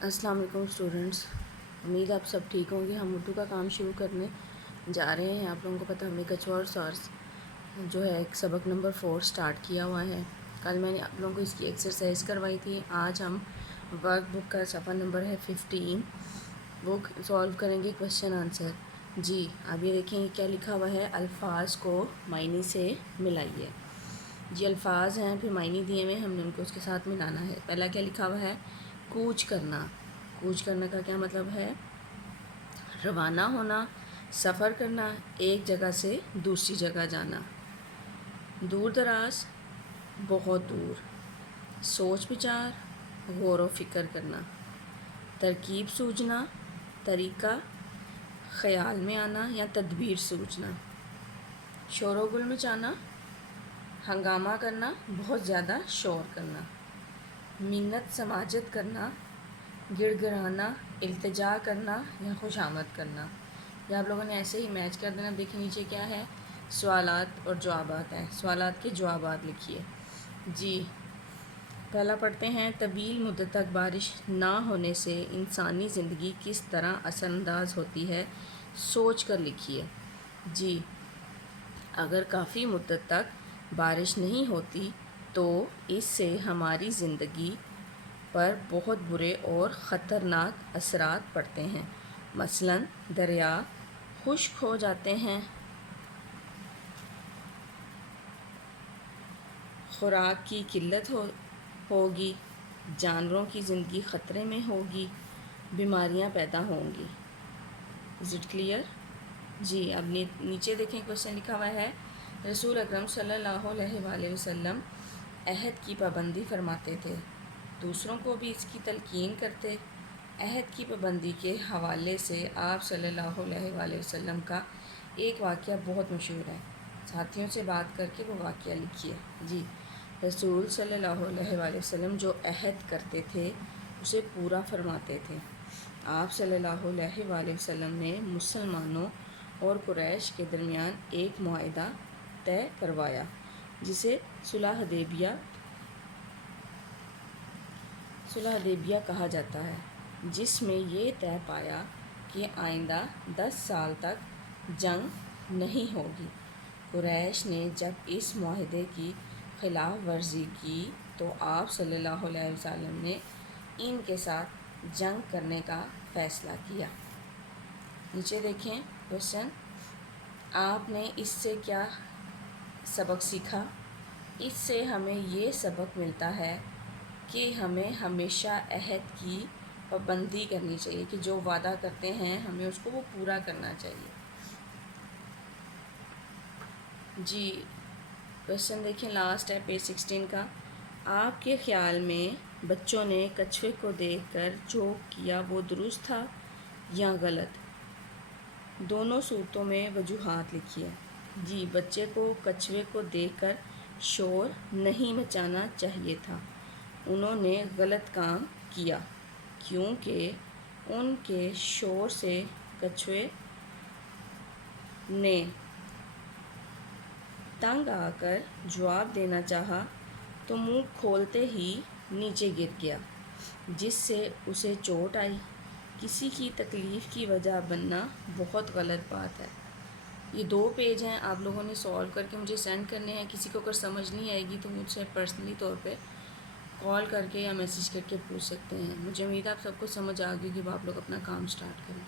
السلام علیکم اسٹوڈنٹس، امید آپ سب ٹھیک ہوں گے۔ ہم اردو کا کام شروع کرنے جا رہے ہیں۔ آپ لوگوں کو پتہ ہم نے کچھوا اور سارس جو ہے ایک سبق نمبر 4 سٹارٹ کیا ہوا ہے۔ کل میں نے آپ لوگوں کو اس کی ایکسرسائز کروائی تھی۔ آج ہم ورک بک کا صفحہ نمبر ہے 15 وہ سولو کریں گے، کویشچن آنسر۔ جی اب یہ دیکھیں کیا لکھا ہوا ہے، الفاظ کو معنی سے ملائیے۔ جی الفاظ ہیں، پھر معنی دیے ہوئے، ہم نے ان کو اس کے ساتھ ملانا ہے۔ پہلا کیا لکھا ہوا ہے، کوچ کرنا۔ کوچ کرنا کا کیا مطلب ہے، روانہ ہونا، سفر کرنا، ایک جگہ سے دوسری جگہ جانا۔ دور دراز، بہت دور۔ سوچ بچار، غور و فکر کرنا۔ ترکیب سوچنا، طریقہ خیال میں آنا یا تدبیر سوچنا۔ شور و گل مچانا، ہنگامہ کرنا، بہت زیادہ شور کرنا۔ منت سماجت کرنا، گڑ گڑانا، التجا کرنا یا خوشامد کرنا۔ یہ آپ لوگوں نے ایسے ہی میچ کر دینا۔ دیکھیں نیچے کیا ہے، سوالات اور جوابات ہیں، سوالات کے جوابات لکھیے۔ جی پہلا پڑھتے ہیں، طویل مدت تک بارش نہ ہونے سے انسانی زندگی کس طرح اثر انداز ہوتی ہے، سوچ کر لکھیے۔ جی اگر کافی مدت تک بارش نہیں ہوتی تو اس سے ہماری زندگی پر بہت برے اور خطرناک اثرات پڑتے ہیں۔ مثلاً دریا خشک ہو جاتے ہیں، خوراک کی قلت ہوگی، جانوروں کی زندگی خطرے میں ہوگی، بیماریاں پیدا ہوں گی۔ Is it clear? جی اب نیچے دیکھیں کویشچن لکھا ہوا ہے، رسول اکرم صلی اللہ علیہ وآلہ وسلم عہد کی پابندی فرماتے تھے، دوسروں کو بھی اس کی تلقین کرتے۔ عہد کی پابندی کے حوالے سے آپ صلی اللہ علیہ وآلہ وسلم کا ایک واقعہ بہت مشہور ہے، ساتھیوں سے بات کر کے وہ واقعہ لکھیے۔ جی رسول صلی اللہ علیہ وآلہ وسلم جو عہد کرتے تھے اسے پورا فرماتے تھے۔ آپ صلی اللہ علیہ وآلہ وسلم نے مسلمانوں اور قریش کے درمیان ایک معاہدہ طے کروایا جسے صلح حدیبیہ کہا جاتا ہے، جس میں یہ طے پایا کہ آئندہ 10 سال تک جنگ نہیں ہوگی۔ قریش نے جب اس معاہدے کی خلاف ورزی کی تو آپ صلی اللہ علیہ وسلم نے ان کے ساتھ جنگ کرنے کا فیصلہ کیا۔ نیچے دیکھیں کویشچن، آپ نے اس سے کیا سبق سیکھا؟ اس سے ہمیں یہ سبق ملتا ہے کہ ہمیں ہمیشہ عہد کی پابندی کرنی چاہیے، کہ جو وعدہ کرتے ہیں ہمیں اس کو وہ پورا کرنا چاہیے۔ جی کویشچن دیکھیں لاسٹ ہے پیج 16 کا، آپ کے خیال میں بچوں نے کچھوے کو دیکھ کر جو کیا وہ درست تھا یا غلط؟ دونوں صورتوں میں وجوہات لکھیے۔ جی بچے کو کچھوے کو دیکھ کر شور نہیں مچانا چاہیے تھا، انہوں نے غلط کام کیا کیونکہ ان کے شور سے کچھوے نے تنگ آ کر جواب دینا چاہا تو منہ کھولتے ہی نیچے گر گیا، جس سے اسے چوٹ آئی۔ کسی کی تکلیف کی وجہ بننا بہت غلط بات ہے۔ یہ 2 پیج ہیں، آپ لوگوں نے سولو کر کے مجھے سینڈ کرنے ہیں۔ کسی کو اگر سمجھ نہیں آئے گی تو مجھ سے پرسنلی طور پہ کال کر کے یا میسیج کر کے پوچھ سکتے ہیں۔ مجھے امید ہے آپ سب کو سمجھ آ گئی کہ اب آپ لوگ اپنا کام سٹارٹ کریں۔